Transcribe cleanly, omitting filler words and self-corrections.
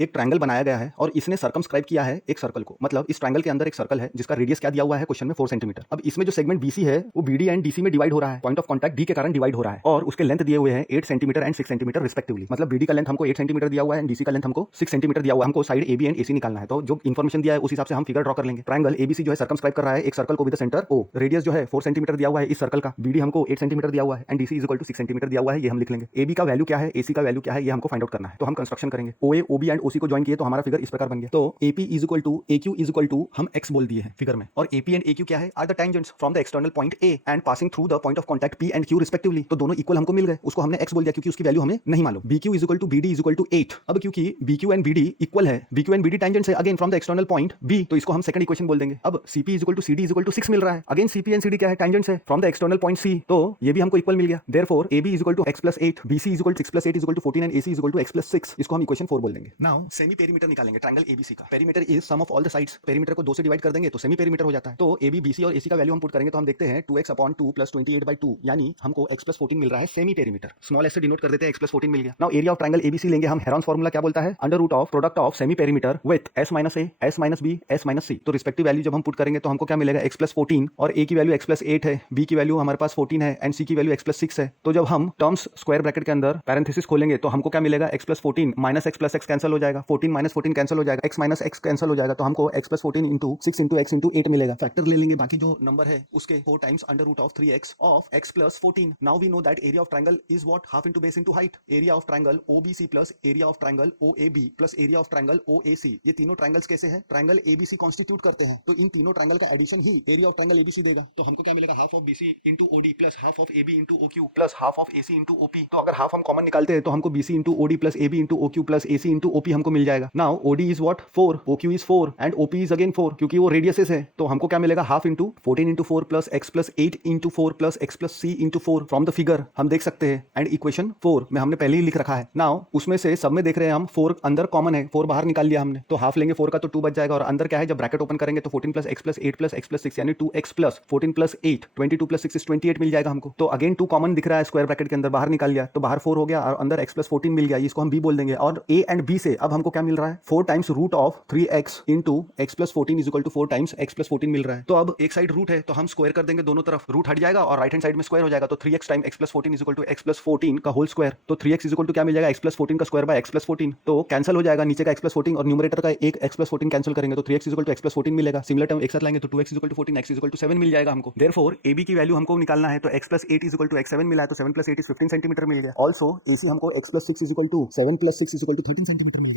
एक ट्रायंगल बनाया गया है और इसने सर्कमस्क्राइब किया है एक सर्कल को। मतलब इस ट्रायंगल के अंदर एक सर्कल है जिसका रेडियस क्या दिया हुआ है क्वेश्चन में 4 सेंटीमीटर। अब इसमें जो सेगमेंट बीसी है वो बीडी एंड डीसी में डिवाइड हो रहा है, पॉइंट ऑफ कांटेक्ट डी के कारण डिवाइड हो रहा है और उसके लेंथ दिए हुए हैं 8 सेंटीमीटर एंड 6 सेंटीमीटर रिस्पेक्टिवली। मतलब बीडी का लेंथ हमको 8 सेंटीमीटर दिया हुआ है एंड डीसी का लेंथ हमको 6 सेंटीमीटर दिया हुआ है। हमको साइड एबी एंड एसी निकालना है, तो जो इन्फॉर्मेशन दिया है उस हिसाब से हम फिगर ड्रॉ कर लेंगे। ट्रायंगल एबीसी जो है सर्कमस्क्राइब कर रहा है एक सर्कल को विद सेंटर ओ। रेडियस जो है 4 सेंटीमीटर दिया हुआ है इस सर्कल का, बीडी हमको 8 सेंटीमीटर दिया हुआ है and DC is equal to 6 centimetre दिया हुआ है, ये हम लिख लेंगे। एबी का वैल्यू क्या है, एसी का वैल्यू क्या है, ये हमको फाइंड आउट करना है। तो हम कंस्ट्रक्शन करेंगे, ओए ओबी एंड ओसी को ज्वाइन किए तो हमारा फिगर इस प्रकार बन गया। तो AP is equal to AQ is equal to हम एक्स बोल दिए हैं फिगर में, और एपी एंड एक्यू क्या है, are the tangents from the external point A and passing through the point of contact P and Q respectively. तो दोनों इक्वल हमको मिल गए, उसको हमने एक्स बोल दिया क्योंकि उसकी वैल्यू हमें नहीं मालूम। BQ is equal to BD is equal to 8। अब क्योंकि बीक्यू एंड बीडी इक्वल है, बीक्यू एंड बीडी टेंजेंट्स है again from the external point B, तो इसको हम सेकंड इक्वेशन बोल देंगे। अब CP is equal to CD is equal to 6 मिल रहा है, अगेन सीपी एंड सीडी क्या है, टेंजेंट्स है from the external point C, तो ये भी हमको इक्वल मिल गया। Therefore AB is equal to x plus 8, BC is equal to 6 plus 8 is equal to 14 and AC is equal to x plus 6। इसको हम इक्वेशन 4 बोल देंगे। नाउ सेमी पेरीमीटर निकालेंगे ट्रायंगल एबीसी का। Perimeter is sum of all the sides, perimeter को 2 से divide कर देंगे तो सेमी पेरीमीटर हो जाता है। तो एबी बीसी और एसी का वैल्यू हम पुट करेंगे तो हम देखते हैं 2x/2 प्लस 28/2, यानी हमको x प्लस 14 मिल रहा है सेमी पेरीमीटर। स्मॉल एस से डिनोट कर देते हैं, x प्लस 14 मिल गया। Now area of triangle ABC लेंगे हम, हेरॉन्स फार्मूला क्या बोलता है, under root of product of semi perimeter with s minus A, s minus B, s minus C. तो रिस्पेक्टिव वैल्यू जब हम पुट करेंगे तो हमको क्या मिलेगा, x प्लस 14, और a की वैल्यू x प्लस 8 है, b की वैल्यू हमारे पास 14 है एंड c की वैल्यू x प्लस 6 है। तो जब हम टर्म्स स्क्वायर ब्रैकेट के अंदर पैरेंथेसिस खोलेंगे तो हमको क्या मिलेगा, x plus 14 minus x plus x cancel हो जाएगा, 14 माइनस 14 कैंसिल हो जाएगा, x माइनस x कैंसिल हो जाएगा, तो हमको x plus 14 into 6 into x into 8 मिलेगा। फैक्टर ले लेंगे बाकी जो नंबर है उसके 4 times under root of 3x of x plus 14। Now we know that area of triangle is what, half into base into height. Area of triangle OBC plus area of triangle OAB plus area of triangle OAC। ये तीनों triangles कैसे हैं, triangle ABC constitute करते हैं, तो इन तीनों triangle का addition ही एरिया ऑफ ट्रायंगल ABC देगा। तो हमको क्या मिलेगा, half of BC into OD plus half of AB into OQ plus half of AC into OP। तो अगर हाफ हम कॉमन निकालते हैं तो हमको BC into OD plus AB into OQ plus AC into OP हमको मिल जाएगा। Now OD is what 4, OQ is 4 and OP is again 4, क्योंकि वो रेडियसेस है। तो हमको क्या मिलेगा, half into 14 into 4 plus x plus 8 into 4 plus x plus c into 4 from the figure हम देख सकते हैं, एंड इक्वेशन 4 में हमने पहले ही लिख रखा है। नाउ उसमें से सब में देख रहे हैं हम 4 अंदर कॉमन है, 4 बाहर निकाल लिया हमने, तो हाफ लेंगे 4 का तो 2 बच जाएगा, और अंदर क्या है, जब ब्रैकेट ओपन करेंगे तो 14 plus x plus 8 plus x plus 6 यानी 2x plus 14 plus 8 22 plus 6 is 28 मिल जाएगा हमको। तो अगेन 2 कॉमन दिख रहा है स्क्वायर ब्रैकेट के अंदर, बाहर निकाल लिया तो बाहर 4 हो गया और अंदर x प्लस 14 मिल गया, इसको हम b बोल देंगे। और a एंड b से अब हमको क्या मिल रहा है, 4 times root of 3x into x plus 14 is equal to 4 times x plus 14 मिल रहा है। तो अब एक साइड रूट है तो हम स्क्वायर कर देंगे, दोनों तरफ रूट हट जाएगा और राइट हैंड साइड में स्क्वायर हो जाएगा, तो 3x time x plus 14 is equal to x plus 14 का होल स्क्वायर। तो 3x इज इक्वल टू क्या मिल जाएगा, x प्लस 14 का स्क्वायर बाय x प्लस 14, तो कैंसिल हो जाएगा, नीचे का x प्लस 14 और न्यूमरेटर का एक x प्लस 14 कैंसिल करेंगे तो 3x is equal to x plus 14 मिलेगा। सिमिलर टर्म एक साथ लाएंगे तो 2x is equal to 14, x is equal to 7 मिल जाएगा हमको। देयरफॉर AB की वैल्यू हमको निकालना है, तो x plus 8 is equal to x 7 मिला है, तो 7 प्लस 8 इज 15 सेंटीमीटर मिल गया। ऑल्सो AC हमको x plus 6 is equal to 7 plus 6 is equal to 13 centimetre मिल गया।